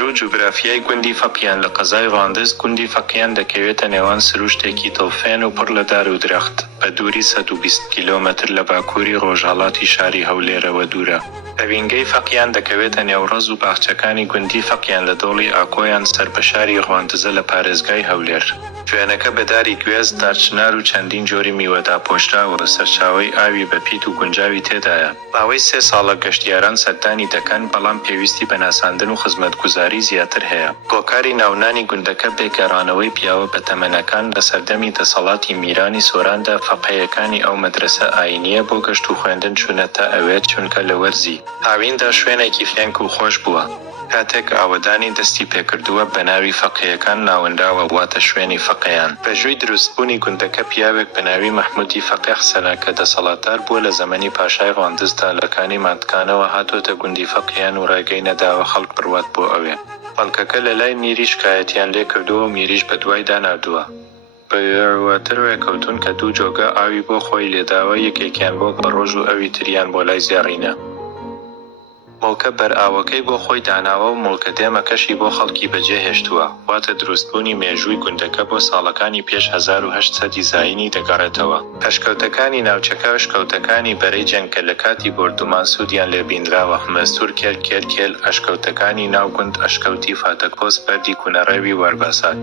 مێژوو جوگرافیای گوندی فەقیان لە قەزای ڕاندز گوندی فەقیان دەکەوێتە نێوان سروشتێکی دڵفێن و پڕ لە دار و درەخت بە دووری 120 کیلۆمەتر لە باکووری ڕۆژهەڵاتی شاری هەولێرەوە دوورە. ئەڤینگەی فەقیان دەکەوێتە نێوڕەز و باخچەکانی گوندی فەقیان لە دۆڵی ئاکۆیان سەر بە شاری ڕواندزە لە پارێزگای هەولێر. شوێنەکە بە داری گوێز، دارچنار و چەندین جۆری میوەدا پۆشراوە، سەرچاوەی ئاوی بەپیت و گونجاوی تێدایە. ماوەی 3 ساڵە گەشتیاران سەردانی دەکەن، بەڵام پێویستی بە ناساندن و خزمەتگوزاری زیاتر هەیە. گۆکاری ناونانی گوندەکە بێگەڕانەوەی پیاوە بە تەمەنەکان لە سەردەمی دەسەڵاتی میرانی سۆراندا فەقێیەکانی ئەو مەدرسە ئاینیە بۆ گەشت و خوێندن چوونەتە ئەوێ، چونکە لە وەرزی هاویندا شوێنێکی فێنک و خۆش بووە. کاتێک ئاوەدانی دەستی پێکردووە بە ناوی فەقێیەکان ناوەندراوە، واتە شوێنی فەقێیان. بەژووی دروستبوونی گوندەکە پیاوێک بە ناوی مەحموودی فەقێ حسەنە کە دەسەڵاتدار بووە لە زەمەنی پاشای ڕواندزدا لە کانی ماندکانەوە هاتوۆتە گوندی فەقێیان و ڕێگەی نەداوە خەڵک بڕوات بۆ ئەوێ. خەڵکەکە لە لای میری شکایەتیان لێ کردووە و میریش بە دوای داناردووە. بە وێڕواتر ڕێکەوتون کە 2 جۆگە ئاوی بۆ خۆی لێداوە، یەکێکیان بۆ بەڕۆژ و ئەوی تریان بۆ لای زێڕینە. مڵکە بەرئاوەکەی بۆ خۆی داناوە و مڵکە دێمەکەشی بۆ خەڵکی بەجێهێشتووە، واتە دروستبوونی مێژووی گوندەکە بۆ ساڵەکانی پێش 1800 زاینی دەگەڕێتەوە. پەشکەوتەکانی ناوچەکە شکەوتەکانی بەرەی جەنگ کە لە کاتی بۆردومان سوودیان لێبینراوە، مەستوور کێل ئەشکەوتەکانی ناوگوند، ئەشکەوتی فاتەکۆس، بەردی کوونەڕێوی وارباساک،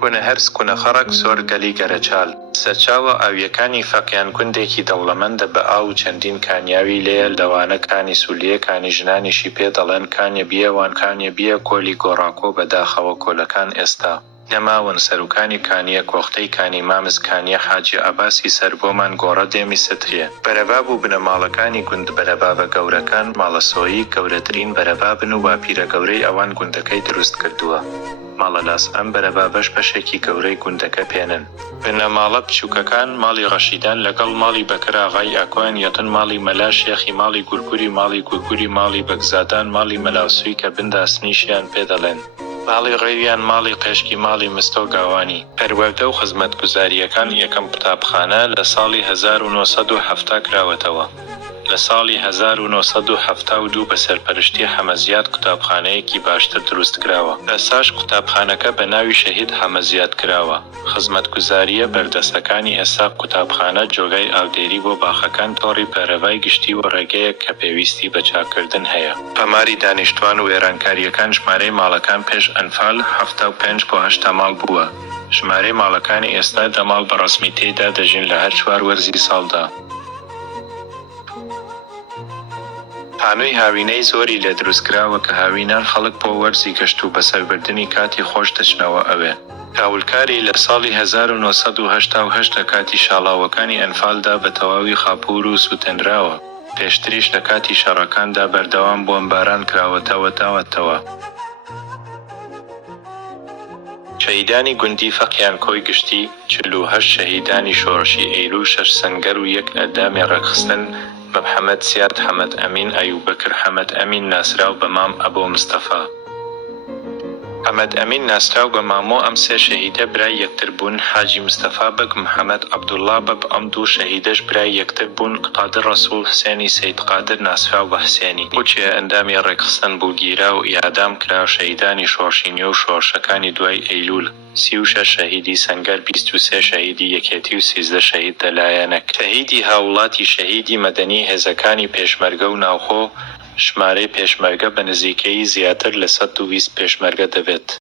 کوونەهەرس، کوونەخەڕک، سۆر، گەلی گەرەچال. سەرچاوە ئاویەکانی فەقیان گوندێکی دەوڵەمەندە بە ئاو و چەندین کانیاوی لێیە، لەوانە کانی سولیە، کانی ژنانیشی پێ دەڵێن، کانیە بیەوان، کانیە بیە، کۆلی گۆڕاکۆ بەداخەوە کۆلەکان ئێستا نەماون، سەرۆکانی کانیە، کۆختەی کانی مامز، کانیە حاجی عەباسی سەر بۆمان گۆڕە دێمی سترێ. بەرەباب و بنەماڵەکانی گوند بەرەبابە گەورەکان، ماڵەسۆیی گەورەترین بەرەبابن و باپیرە گەورەی ئەوان گوندەکەی دروست کردووە. ماڵە لاس ئەم بەرەبابەش بەشێکی گەورەی گوندەکە پێنن. بنەماڵە بچووکەکان ماڵی ڕەشیدان لەگەڵ ماڵی بەکر ئاغای ئاکۆیان یەتن، ماڵی مەلا شێخی، ماڵی گورگوری، ماڵی گورگوری، ماڵی بەگزادان، ماڵی مەلاوسووی کە بنداسنیشیان پێ دەڵێن، ماڵی ڕێویان، ماڵی قێشکی، ماڵی مستۆ گاوانی. پەروەردە و خزمەتگوزاریەکان یەکەم قوتابخانە لە ساڵی 1970 کراوەتەوە. لە ساڵی 1972 بە سەرپەرشتی حەمەزیات قوتابخانەیەکی باشتر دروست کراوە. ئێستاش قوتابخانەکە بە ناوی شەهید حەمەزیات کراوە. خزمەتگوزاریە بەردەستەکانی ئێستا قوتابخانە جۆگای ئاودێری بۆ باخەکان، تۆڕی پەرەڤای گشتی و ڕێگەیەک کە پێویستی بە چاکردن هەیە. پەماری دانیشتوان و وێرانکاریەکان ژمارەی ماڵەکان پێش ئەنفال 75 بۆ 80 ماڵ بووە. ژمارەی ماڵەکانی ئێستا دەماڵ بە ڕەسمی تێیدا دەژین لە هەر 4 وەرزی ساڵدا. پانووی هاوینەی زۆری لێ دروستکراوە کە هاوینان خەڵک بۆ وەرزی گەشت و بەسەربردنی کاتی خۆش دەچنەوە ئەوێ. کاولکاری لە ساڵی 1988 لە کاتی شاڵاوەکانی ئەنفالدا بە تەواوی خاپوور و سووتێنراوە. پێشتریش لە کاتی شەڕەکاندا بەردەوام بۆمباران کراوەتەوە تاوەتەوە. شەهیدانی گوندی فەقیان کۆی گشتی 48 شەهیدانی شۆڕشی ئەیلول، 6 سەنگەر و 1 ئەندامی ڕێکخستن بە محەممەد سیاد، حەمەد ئەمین، ئەیوبەکر حەمەد ئەمین ناسراو بە مام ئەبۆ مستەفا. حەمەد ئەمین ناسراو بە مامۆ ئەم 3 شەهیدە برای یەکتر بوون. حاجی مستەفا بەگ، محەممەد عەبدوڵڵا بەب ئەم 2 شەهیدەش برای یەکتر بوون. قادر ڕەسوول، حسێنی سەید قادر ناسراو بە حسێنی. بۆچێ ئەندامی ڕێکخستن بوو گیرا و ئیعدام کرا. شەهیدانی شۆڕشینیە و شۆڕشەکانی دوای ئەیلول 36 شەهیدی سەنگەر، 23 شەهیدی یەکێتی و 13 شەهید لەلایەنەک. شەهیدی هاوڵاتی، شەهیدی مەدەنی، هێزەکانی پێشمەرگە و ناوخۆ. ژمارەی پێشمەرگە بە نزیکەیی زیاتر لە 120 پێشمەرگە دەبێت.